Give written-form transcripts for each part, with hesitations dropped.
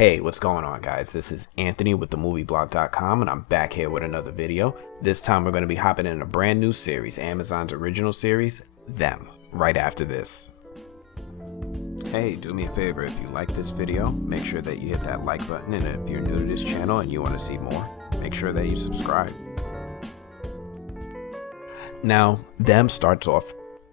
Hey, what's going on, guys? This is Anthony with themovieblog.com, and I'm back here with another video. This time we're going to be hopping in a brand new series, Amazon's original series, Them, right after this. Hey, do me a favor, if you like this video, make sure that you hit that like button, and if you're new to this channel and you want to see more, make sure that you subscribe. Now, Them starts off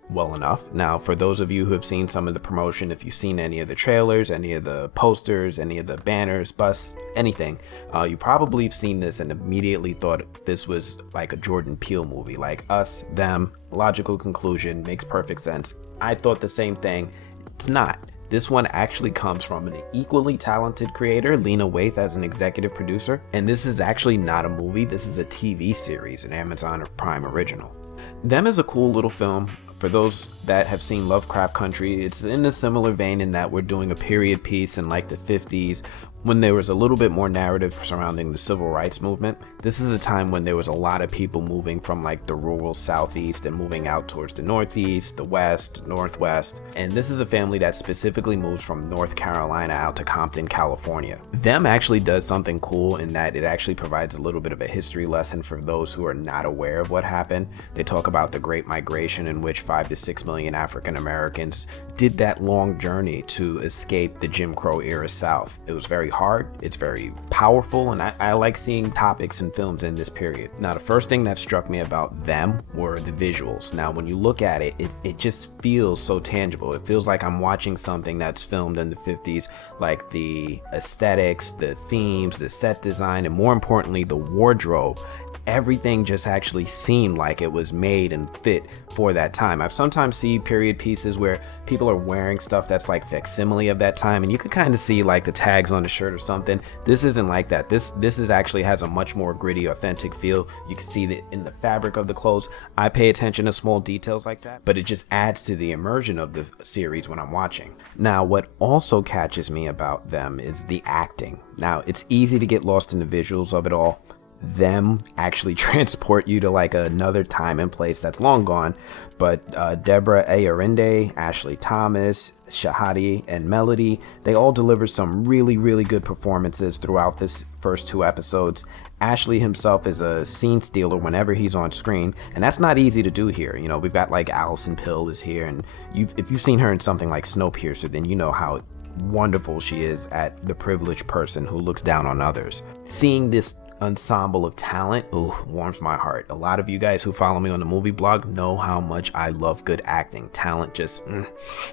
well enough. Now, for those of you who have seen some of the promotion, if you've seen any of the trailers, any of the posters, any of the banners, busts, anything, you probably have seen this and immediately thought this was like a Jordan Peele movie, like Us, Them, logical conclusion, makes perfect sense. I thought the same thing. It's not. This one actually comes from an equally talented creator, Lena Waithe, as an executive producer, and this is actually not a movie. This is a TV series, an Amazon Prime original. Them is a cool little film. For those that have seen Lovecraft Country, it's in a similar vein in that we're doing a period piece in like the 50s when there was a little bit more narrative surrounding the civil rights movement. This is a time when there was a lot of people moving from like the rural southeast and moving out towards the northeast, the west, northwest. And this is a family that specifically moves from North Carolina out to Compton, California. Them actually does something cool in that it actually provides a little bit of a history lesson for those who are not aware of what happened. They talk about the Great Migration, in which 5 to 6 million African Americans did that long journey to escape the Jim Crow era South. It was very hard, it's very powerful, and I like seeing topics and films in this period. Now, the first thing that struck me about Them were the visuals. Now, when you look at it, it just feels so tangible. It feels like I'm watching something that's filmed in the 50s, like the aesthetics, the themes, the set design, and more importantly, the wardrobe. Everything just actually seemed like it was made and fit for that time. I've sometimes seen period pieces where people are wearing stuff that's like facsimile of that time, and you can kind of see like the tags on the shirt or something. This isn't like that. This is actually has a much more gritty, authentic feel. You can see that in the fabric of the clothes. I pay attention to small details like that, but it just adds to the immersion of the series when I'm watching. Now, what also catches me about Them is the acting. Now, it's easy to get lost in the visuals of it all. Them actually transport you to like another time and place that's long gone, but Deborah Ayarinde, Ashley Thomas, Shahadi, and Melody, they all deliver some really good performances throughout this first 2 episodes. Ashley himself is a scene stealer whenever he's on screen, and that's not easy to do here. You know, we've got like Allison Pill is here, and if you've seen her in something like Snowpiercer, then you know how wonderful she is at the privileged person who looks down on others. Seeing this ensemble of talent, warms my heart. A lot of you guys who follow me on the movie blog know how much I love good acting. Talent just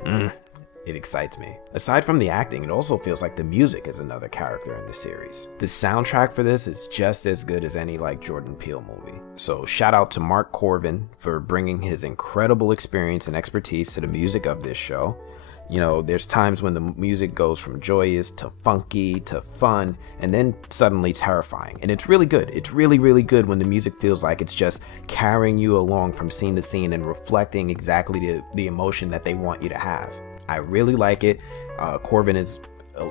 it excites me. Aside from the acting, it also feels like the music is another character in the series. The soundtrack for this is just as good as any like Jordan Peele movie. So shout out to Mark Corbin for bringing his incredible experience and expertise to the music of this show. You know, there's times when the music goes from joyous to funky to fun and then suddenly terrifying. And it's really good. It's really good when the music feels like it's just carrying you along from scene to scene and reflecting exactly the emotion that they want you to have. I really like it. Corbin is,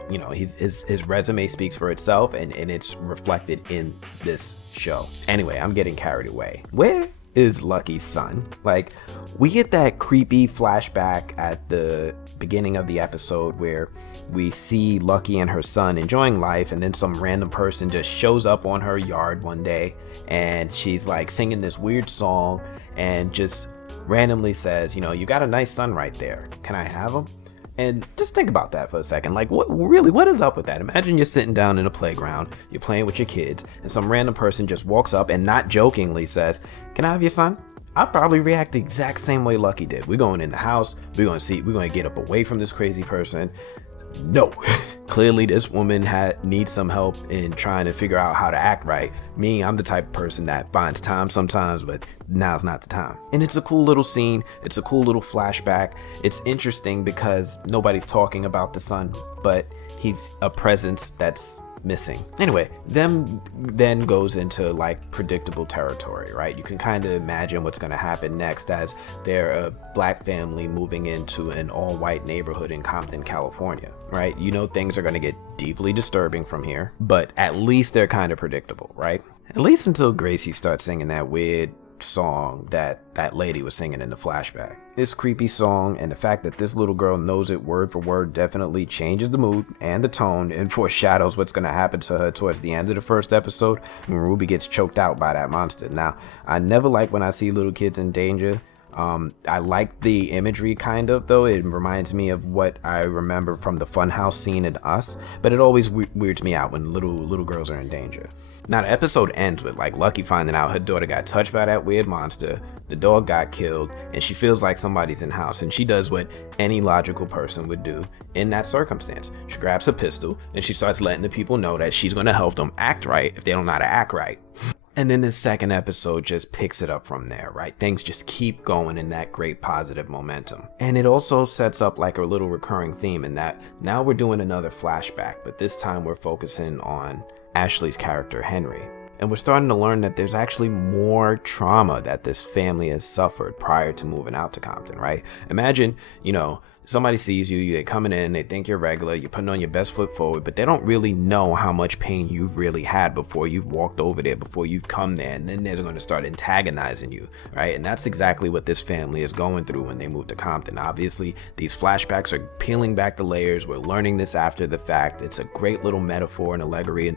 you know, his resume speaks for itself, and it's reflected in this show. Anyway, I'm getting carried away. Where is Lucky's son? Like, we get that creepy flashback at the beginning of the episode where we see Lucky and her son enjoying life, and then some random person just shows up on her yard one day, and she's like singing this weird song and just randomly says, you know, you got a nice son right there, can I have him? And just think about that for a second. Like, what is up with that? Imagine you're sitting down in a playground, you're playing with your kids, and some random person just walks up and not jokingly says, can I have your son? I'd probably react the exact same way Lucky did. We're going in the house, we're going to get up away from this crazy person. No. Clearly this woman needs some help in trying to figure out how to act right. Me, I'm the type of person that finds time sometimes, but now's not the time. And it's a cool little scene. It's a cool little flashback. It's interesting because nobody's talking about the son, but he's a presence that's missing. Anyway, Them then goes into like predictable territory, right? You can kind of imagine what's going to happen next, as they're a black family moving into an all-white neighborhood in Compton, California, right? You know, things are going to get deeply disturbing from here, but at least they're kind of predictable, right? At least until Gracie starts singing that weird song that that lady was singing in the flashback. This creepy song and the fact that this little girl knows it word for word definitely changes the mood and the tone and foreshadows what's going to happen to her towards the end of the first episode when Ruby gets choked out by that monster. Now, I never like when I see little kids in danger. I like the imagery kind of, though. It reminds me of what I remember from the Funhouse scene in Us, but it always weirds me out when little girls are in danger. Now the episode ends with like Lucky finding out her daughter got touched by that weird monster, the dog got killed, and she feels like somebody's in house, and she does what any logical person would do in that circumstance. She grabs a pistol and she starts letting the people know that she's going to help them act right if they don't know how to act right. And then the second episode just picks it up from there, right? Things just keep going in that great positive momentum. And it also sets up like a little recurring theme in that now we're doing another flashback, but this time we're focusing on Ashley's character, Henry. And we're starting to learn that there's actually more trauma that this family has suffered prior to moving out to Compton, right? Imagine, somebody sees you, they're coming in, they think you're regular, you're putting on your best foot forward, but they don't really know how much pain you've really had before you've walked over there, before you've come there, and then they're going to start antagonizing you, right? And that's exactly what this family is going through when they move to Compton. Obviously, these flashbacks are peeling back the layers. We're learning this after the fact. It's a great little metaphor and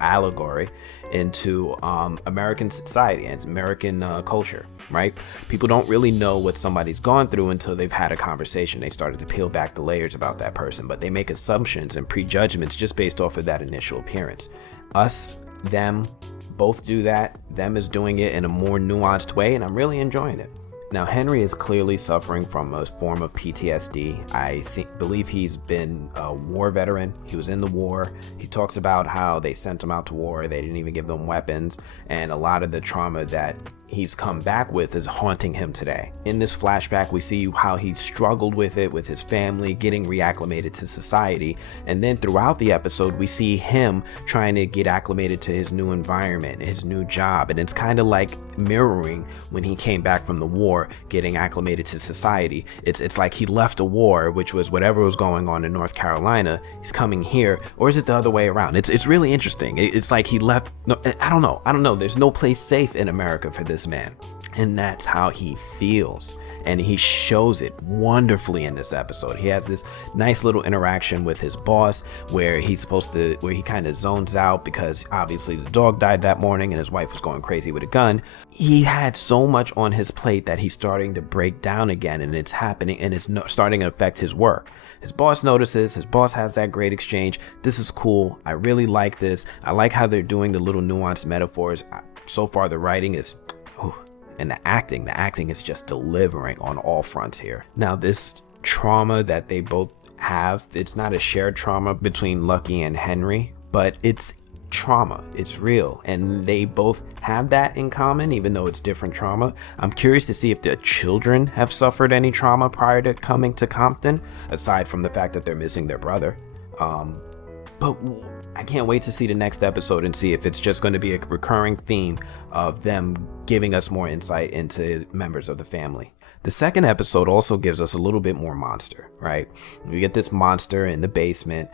allegory into American society and American culture, right? People don't really know what somebody's gone through until they've had a conversation. They started to peel back the layers about that person, but they make assumptions and prejudgments just based off of that initial appearance. Us, them, both do that. Them is doing it in a more nuanced way, and I'm really enjoying it. Now, Henry is clearly suffering from a form of PTSD. I believe he's been a war veteran. He was in the war. He talks about how they sent him out to war. They didn't even give them weapons. And a lot of the trauma that he's come back with is haunting him today. In this flashback, we see how he struggled with it with his family, getting reacclimated to society. And then throughout the episode, we see him trying to get acclimated to his new environment, his new job. And it's kind of like mirroring when he came back from the war, getting acclimated to society. It's like he left a war, which was whatever was going on in North Carolina. He's coming here, or is it the other way around? It's really interesting. It's like he left. No, I don't know. There's no place safe in America for this man, and that's how he feels, and he shows it wonderfully in this episode. He has this nice little interaction with his boss where he kind of zones out because obviously the dog died that morning and his wife was going crazy with a gun. He had so much on his plate that he's starting to break down again, and it's happening, and it's starting to affect his work. His boss notices, his boss has that great exchange. This is cool. I really like this. I like how they're doing the little nuanced metaphors. So far the writing is and the acting is just delivering on all fronts here. Now, this trauma that they both have, it's not a shared trauma between Lucky and Henry, but it's trauma. It's real, and they both have that in common, even though it's different trauma. I'm curious to see if the children have suffered any trauma prior to coming to Compton, aside from the fact that they're missing their brother. But I can't wait to see the next episode and see if it's just going to be a recurring theme of them giving us more insight into members of the family. The second episode also gives us a little bit more monster, right? We get this monster in the basement,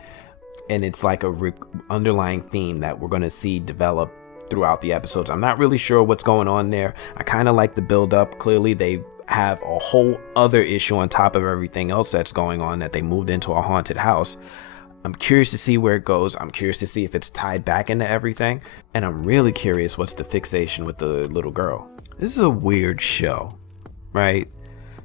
and it's like a underlying theme that we're going to see develop throughout the episodes. I'm not really sure what's going on there. I kind of like the build up. Clearly, they have a whole other issue on top of everything else that's going on, that they moved into a haunted house. I'm curious to see where it goes. I'm curious to see if it's tied back into everything. And I'm really curious what's the fixation with the little girl. This is a weird show, right?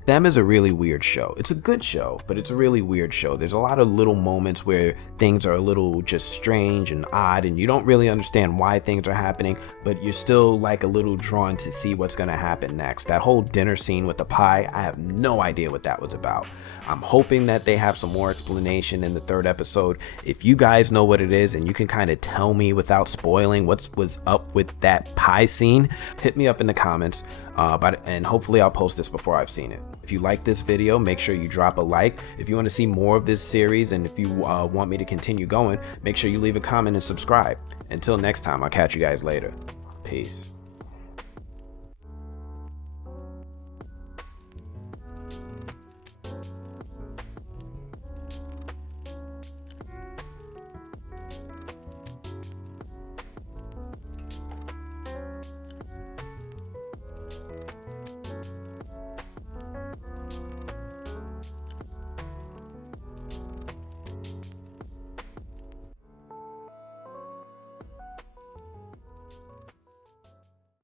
Them is a really weird show. It's a good show, but it's a really weird show. There's a lot of little moments where things are a little just strange and odd, and you don't really understand why things are happening, but you're still like a little drawn to see what's going to happen next. That whole dinner scene with the pie, I have no idea what that was about. I'm hoping that they have some more explanation in the third episode. If you guys know what it is and you can kind of tell me without spoiling what was up with that pie scene, hit me up in the comments. And hopefully I'll post this before I've seen it. If you like this video, make sure you drop a like. If you want to see more of this series, and if you want me to continue going, make sure you leave a comment and subscribe. Until next time, I'll catch you guys later. Peace.